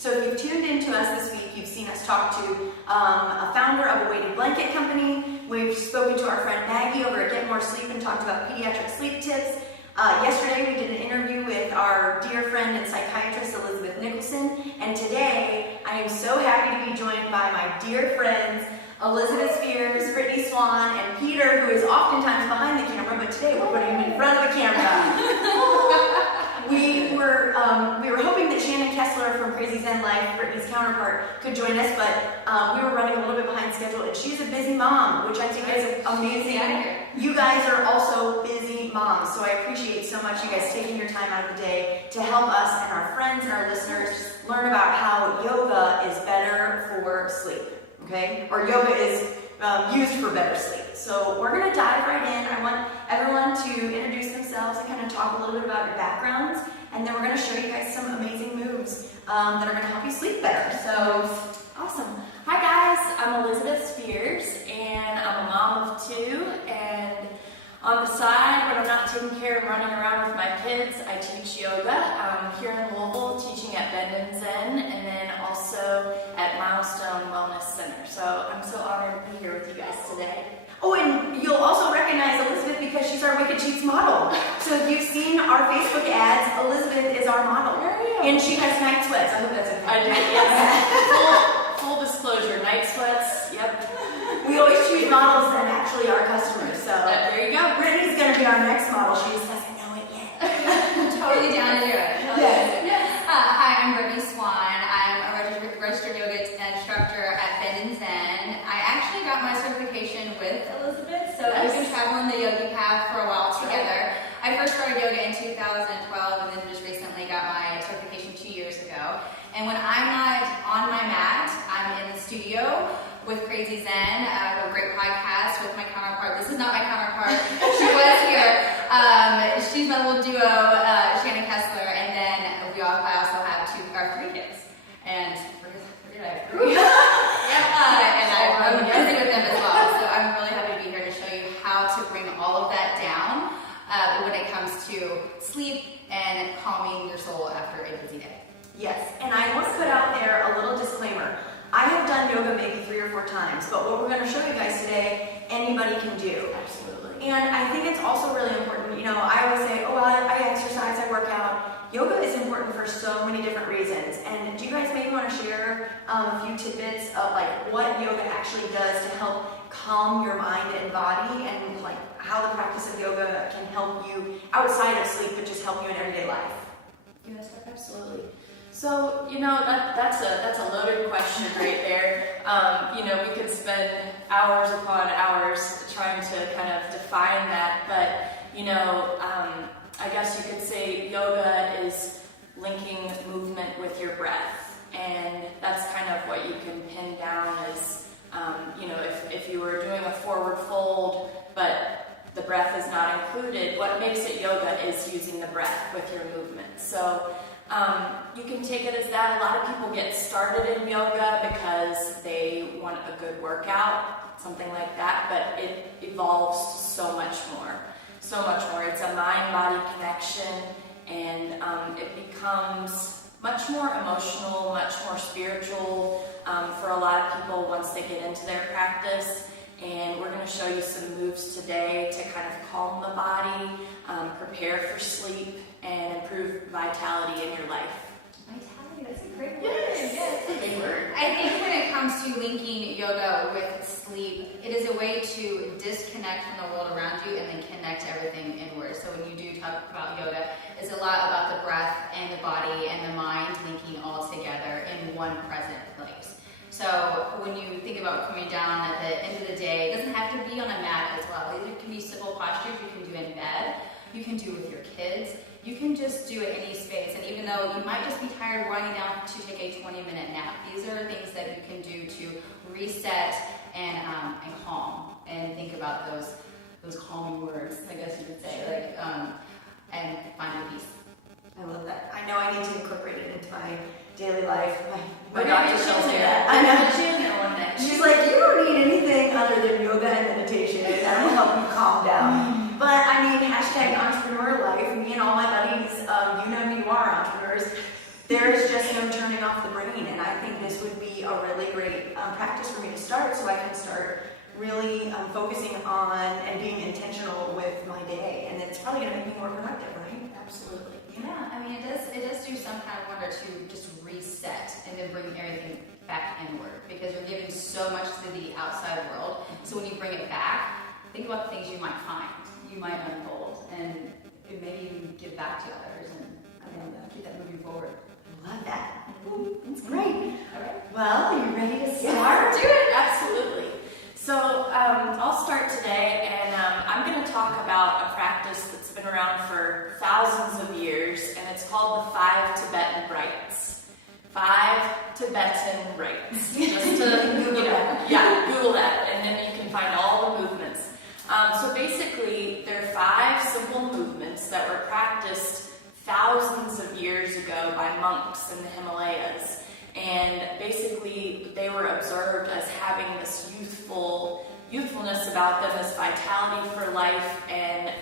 So if you've tuned in to us this week, you've seen us talk to a founder of a weighted blanket company. We've spoken to our friend Maggie over at Get More Sleep and talked about pediatric sleep tips. Yesterday we did an interview with our dear friend and psychiatrist Elizabeth Nicholson, and today I am so happy to be joined by my dear friends Elizabeth Spears, Brittany Swan, and Peter, who is oftentimes behind the camera, but today we're putting him in front of the camera. We were hoping that Shannon Kessler from Crazy Zen Life, Brittany's counterpart, could join us, but we were running a little bit behind schedule, and she's a busy mom, which I think is amazing. You guys are also busy moms, so I appreciate so much you guys taking your time out of the day to help us and our friends and our listeners learn about how yoga is better for sleep, okay? Or yoga is used for better sleep. So we're going to dive right in. I want everyone to introduce themselves and kind of talk a little bit about your backgrounds, and then we're going to show you guys some amazing moves that are going to help you sleep better. So awesome. Hi guys, I'm Elizabeth Spears, and I'm a mom of 2, and on the side, when I'm not taking care of running around with my kids, I teach yoga. I'm here in Louisville teaching at Bend & Zen, and then also at Milestone Wellness Center. So I'm so honored to be here with you guys today. Oh, and you'll also recognize Elizabeth because she's our Wicked Sheets model. So if you've seen our Facebook ads, Elizabeth is our model. And she has night sweats. I hope that's okay. I do, yes. Full disclosure, night sweats, yep. We always choose models that actually are customers. So there you go. Brittany's going to be our next model. She just doesn't know it yet. Totally down to do it. Yes. Hi, I'm Brittany Swan. I'm a registered yoga instructor at Bend & Zen. I actually got my certification with Elizabeth, so we've been traveling the yoga path for a while together. I first started yoga in 2012 and then just recently got my certification 2 years ago. And when I'm not on my mat, I'm in the studio with Crazy Zen. I have a great podcast with my counterpart. This is not my counterpart. She was here. She's my little duo, Shannon Kessler, and then I also have 3 kids. And I have 3. And I'm busy with them as well. So I'm really happy to be here to show you how to bring all of that down when it comes to sleep and calming your soul after a busy day. Yes, and I want to put out there a little disclaimer. I have done yoga maybe 3 or 4 times, but what we're going to show you guys today, anybody can do. Absolutely. And I think it's also really important, I always say, oh, well, I exercise, I work out. Yoga is important for so many different reasons. And do you guys maybe want to share a few tidbits of what yoga actually does to help calm your mind and body, and how the practice of yoga can help you outside of sleep, but just help you in everyday life? Yes, absolutely. So, that's a loaded question right there. We could spend hours upon hours trying to kind of define that, but, I guess you could say yoga is linking movement with your breath, and that's kind of what you can pin down as, if you were doing a forward fold, but the breath is not included, what makes it yoga is using the breath with your movement. So, you can take it as that. A lot of people get started in yoga because they want a good workout, something like that, but it evolves so much more. So much more. It's a mind-body connection, and it becomes much more emotional, much more spiritual for a lot of people once they get into their practice. And we're going to show you some moves today to kind of calm the body, prepare for sleep, and improve vitality in your life. Vitality, that's a great word. Yes, it's a big word. I think when it comes to linking yoga with sleep, it is a way to disconnect from the world around you and then connect everything inward. So when you do talk about yoga, it's a lot about the breath and the body and the mind linking all together in one present place. So when you think about coming down at the end of the day, it doesn't have to be on a mat as well. These can be simple postures you can do in bed, you can do with your kids, you can just do it any space. And even though you might just be tired winding down to take a 20-minute nap, these are things that you can do to reset and calm, and think about those calming words, I guess you could say, and find your peace. I love that. I know I need to incorporate it into my daily life. My Maybe doctor she'll tells me do that. that. I know. She'll get one next. She's like, you don't need anything other than yoga and meditation, and that will help you calm down. But I mean, hashtag entrepreneur life. Me and all my buddies, you are entrepreneurs. There is just no turning off the brain brain, and I think this would be a really great practice for me to start, so I can start really focusing on and being intentional with my day, and it's probably going to make me more productive, right? Absolutely. Yeah, I mean, it does do some kind of wonder to just reset and then bring everything back inward, because you're giving so much to the outside world. So when you bring it back, think about the things you might find, you might unfold, and maybe even give back to others, and keep that moving forward. I love that. Ooh, that's great. All right. Well, are you ready to start? Yeah, do it. Absolutely. So I'll start today, and I'm going to talk about a practice that's been around for thousands of years, and it's called the Five Tibetan Rites. Five Tibetan Rites. Just to, Google that. Yeah, Google that, and then you can find all the movements. So basically, there are 5 simple movements that were practiced thousands of years ago by monks in the Himalayas. And basically, they were observed as having this youthfulness about them, this vitality for life. And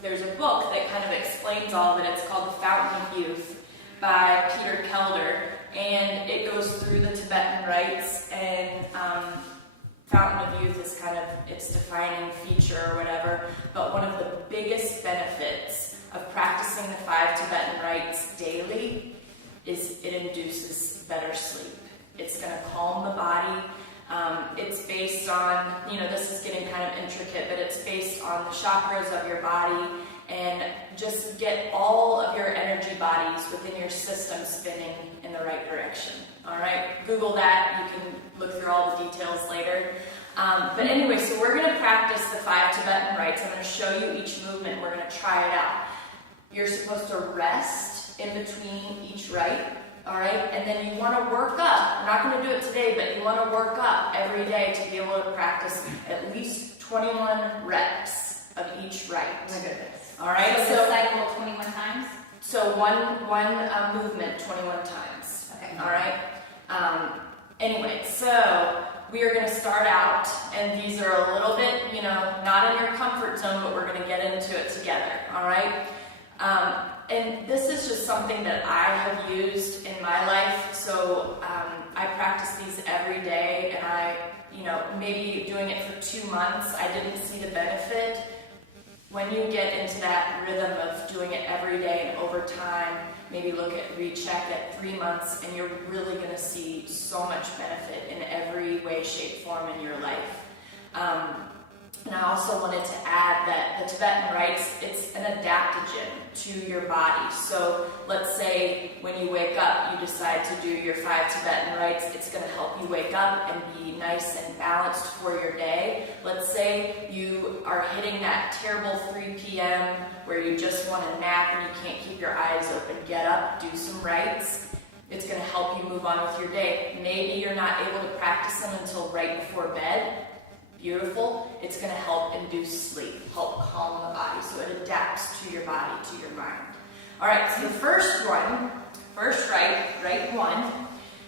there's a book that kind of explains all of it. It's called The Fountain of Youth by Peter Kelder, and it goes through the Tibetan rites. And Fountain of Youth is kind of its defining feature or whatever. But one of the biggest benefits of practicing the 5 Tibetan rites daily is it induces better sleep. It's going to calm the body. It's based on, this is getting kind of intricate, but it's based on the chakras of your body, and just get all of your energy bodies within your system spinning in the right direction. All right, Google that. You can look through all the details later. But anyway, so we're going to practice the 5 Tibetan rites. I'm going to show you each movement. We're going to try it out. You're supposed to rest in between each rite. All right, and then you want to work up. We're not going to do it today, but you want to work up every day to be able to practice at least 21 reps of each rite. Oh my goodness. All right, So the cycle 21 times? So one movement 21 times. Okay. All right. Anyway, so we are going to start out, and these are a little bit, not in your comfort zone, but we're going to get into it together. All right. And this is just something that I have used in my life. So I practice these every day, and I, maybe doing it for 2 months, I didn't see the benefit. When you get into that rhythm of doing it every day and over time, maybe recheck at 3 months, and you're really going to see so much benefit in every way, shape, form in your life. And I also wanted to add that the Tibetan rites, it's an adaptogen to your body. So let's say when you wake up, you decide to do your 5 Tibetan rites, it's going to help you wake up and be nice and balanced for your day. Let's say you are hitting that terrible 3 p.m. where you just want to nap and you can't keep your eyes open. Get up, do some rites. It's going to help you move on with your day. Maybe you're not able to practice them until right before bed. Beautiful. It's going to help induce sleep, help calm the body, so it adapts to your body, to your mind. All right, so the first rite, rite 1,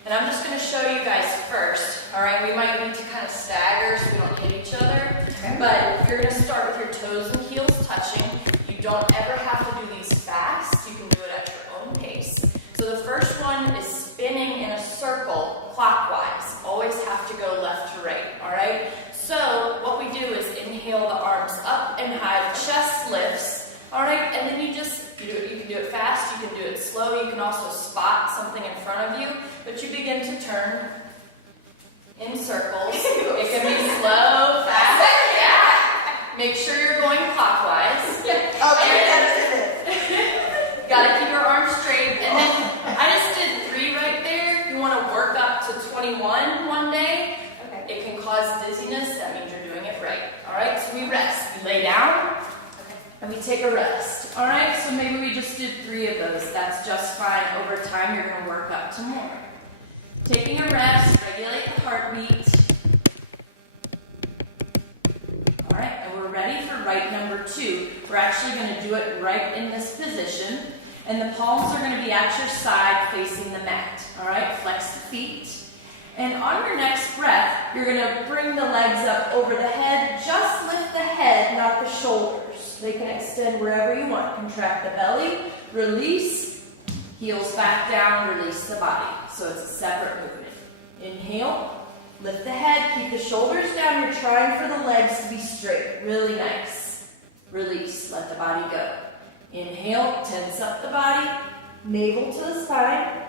and I'm just going to show you guys first. All right, we might need to kind of stagger so we don't hit each other, but you're going to start with your toes and heels touching. You don't ever have to do these fast. You can do it at your own pace. So the first one is spinning in a circle clockwise. Always have to go left to right, all right? So what we do is inhale the arms up and high, chest lifts, all right? And then you can do it fast, you can do it slow, you can also spot something in front of you, but you begin to turn in circles. It can be slow, fast, yeah. Make sure you're going clockwise. Gotta keep your arms straight. And then I just did 3 right there. You want to work up to 21 one day. It can cause dizziness. That means you're doing it right. All right, so we rest. We lay down, and we take a rest. All right, so maybe we just did 3 of those. That's just fine. Over time, you're going to work up to more. Taking a rest, regulate the heartbeat. All right, and we're ready for rite number 2. We're actually going to do it right in this position, and the palms are going to be at your side facing the mat. All right, flex the feet. And on your next breath, you're going to bring the legs up over the head. Just lift the head, not the shoulders. They can extend wherever you want. Contract the belly, release, heels back down, release the body. so it's a separate movement. Inhale, lift the head, keep the shoulders down. You're trying for the legs to be straight. Really nice. Release, let the body go. Inhale, tense up the body, navel to the spine.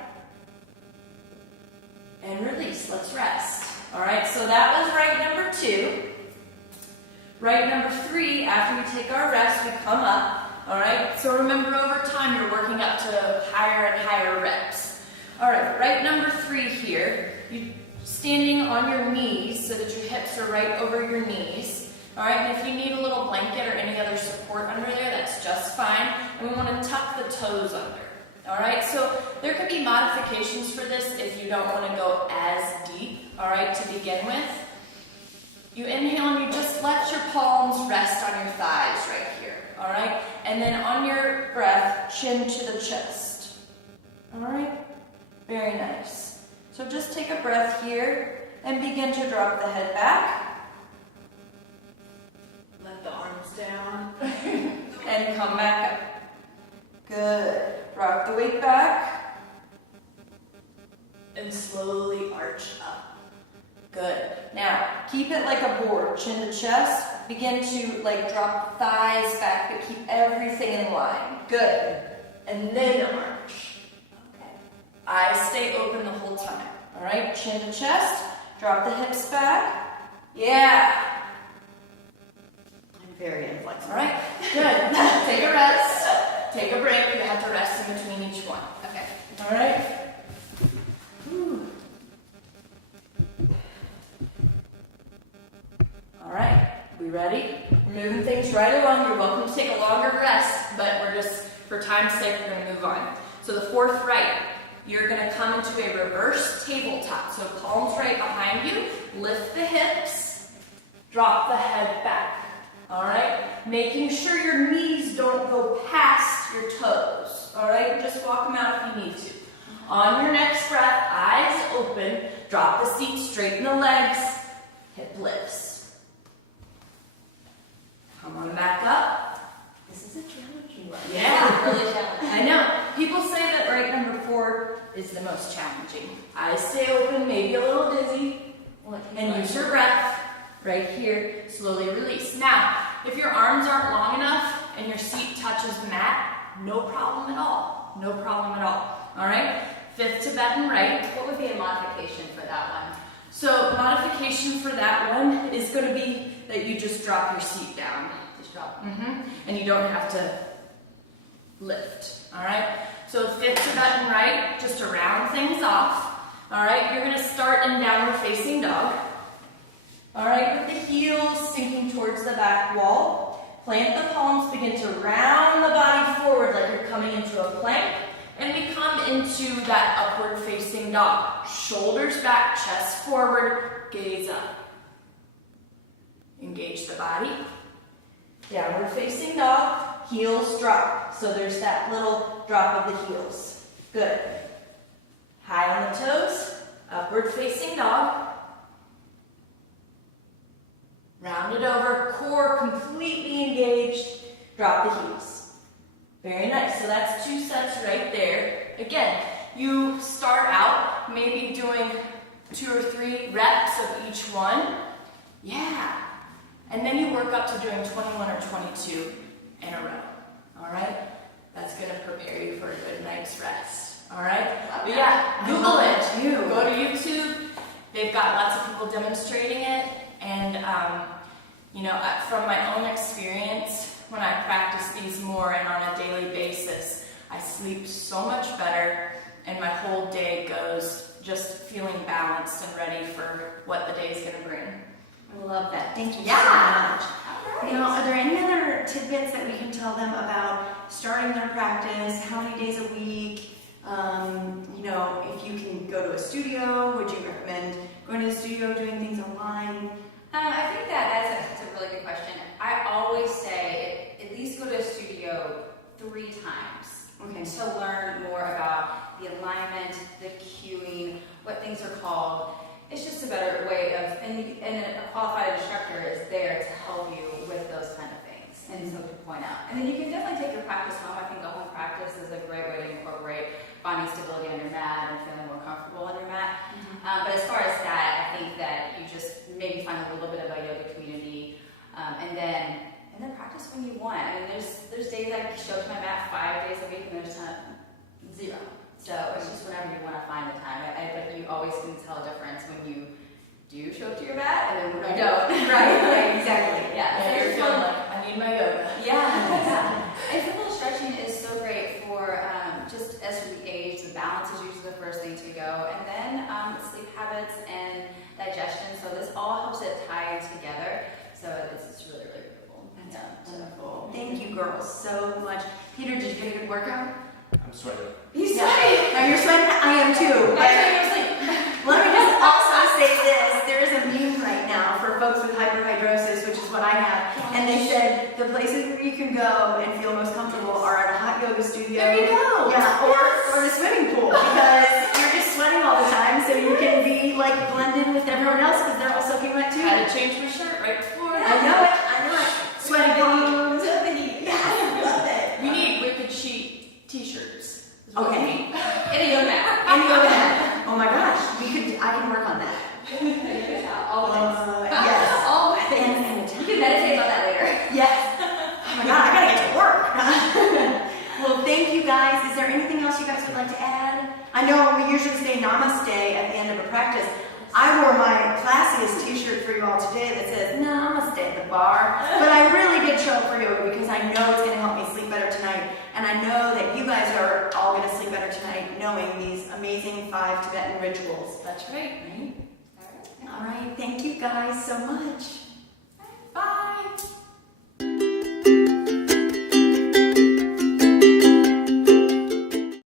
And release, let's rest. All right, so that was right number 2. Right number 3, after we take our rest, we come up. All right, so remember over time you're working up to higher and higher reps. All right number 3 here, you standing on your knees so that your hips are right over your knees. All right, and if you need a little blanket or any other support under there, that's just fine. And we want to tuck the toes under. All right, so there could be modifications for this if you don't want to go as deep, all right, to begin with. You inhale and you just let your palms rest on your thighs right here, all right? And then on your breath, chin to the chest, all right? Very nice. So just take a breath here and begin to drop the head back. Let the arms down and come back up. Good. Rock the weight back and slowly arch up. Good. Now, keep it like a board, chin to chest. Begin to drop the thighs back, but keep everything in line. Good. And then arch. Okay. Eyes stay open the whole time. All right, chin to chest. Drop the hips back. Yeah. I'm very inflexible. All right, good. Take a rest. Take a break. You have to rest in between each one. Okay. All right. Whew. All right. We ready? We're moving things right along. You're welcome to take a longer rest, but we're just, for time's sake, we're going to move on. So the 4th right, you're going to come into a reverse tabletop. So palms right behind you. Lift the hips. Drop the head back. All right, making sure your knees don't go past your toes. All right, just walk them out if you need to. On your next breath, eyes open, drop the seat, straighten the legs, hip lifts. Come on back up. This is a challenging one. Yeah, Really challenging. I know. People say that right number 4 is the most challenging. Eyes stay open, maybe a little dizzy, and use your breath. Right here, slowly release. Now, if your arms aren't long enough and your seat touches the mat, no problem at all. No problem at all. All right? 5th Tibetan Rite. What would be a modification for that one? So, modification for that one is going to be that you just drop your seat down. Just drop. And you don't have to lift. All right? So, 5th Tibetan Rite, just to round things off. All right? You're going to start in downward facing dog. All right, with the heels sinking towards the back wall. Plant the palms, begin to round the body forward like you're coming into a plank. And we come into that upward facing dog. Shoulders back, chest forward, gaze up. Engage the body. Downward facing dog, heels drop. So there's that little drop of the heels. Good. High on the toes, upward facing dog. Round it over, core completely engaged, drop the heels. Very nice, so that's 2 sets right there. Again, you start out maybe doing 2 or 3 reps of each one. Yeah. And then you work up to doing 21 or 22 in a row. All right? That's going to prepare you for a good night's rest. All right? But yeah, Google it. Go to YouTube. They've got lots of people demonstrating it. And, from my own experience, when I practice these more and on a daily basis, I sleep so much better and my whole day goes just feeling balanced and ready for what the day is going to bring. I love that. Thank you so Yeah. much. All right. Now, are there any other tidbits that we can tell them about starting their practice? How many days a week? If you can go to a studio, would you recommend going to the studio, doing things online? I think that's a really good question. I always say at least go to a studio 3 times Okay. to learn more about the alignment, the cueing, what things are called. It's just a better way of, and a qualified instructor is there to help you with those kind of things. and something to point out. And then you can definitely take your practice home. I think the home practice is a great way to incorporate finding stability on your mat and feeling more comfortable on your mat. But as far as that, I think that you just maybe find a little bit of a yoga community, and then practice when you want. I mean, there's days I show up to my mat 5 days a week, and there's zero. So it's just whenever you want to find the time. But you always can tell a difference when you do show up to your mat and then when you don't. Right, exactly. Yeah, so you're feeling like, I need my yoga. Yeah. And simple stretching is so great for just as we age, the balance is usually the first thing to go. And then sleep habits and digestion. So this all helps it tie together. So it's really, really beautiful. That's wonderful. Thank you, girls, so much. Peter, did you get a good workout? I'm sweating. He's sweating. Now you're sweating. I am too. Let me just also say this. There is a meme right now for folks with hyperhidrosis, which is what I have. And they said the places where you can go and feel most comfortable are at a hot yoga studio. There you go. Yeah, or the swimming pool, because you're just sweating all the time, so you can be like blended with everyone else because they're all soaking wet too. Had to change my shirt right before. I know it. Sweaty palms. Yeah, I love it. We need wicked sheet t-shirts. is what we Okay. need. In a yoga mat. And yoga mat. Oh my gosh, I can work on that. Always. Yes. Always. And You can meditate on that later. yes. Oh my god, I gotta get to work. Well, thank you guys. Is there anything else you guys would like to add? I know we usually say namaste at the end of a practice. I wore my classiest t-shirt for you all today that says namaste at the bar, but I really did show up for yoga because I know it's going to help me sleep better tonight, and I know that you guys are all going to sleep better tonight knowing these amazing 5 Tibetan rituals. That's right. All right, thank you guys so much.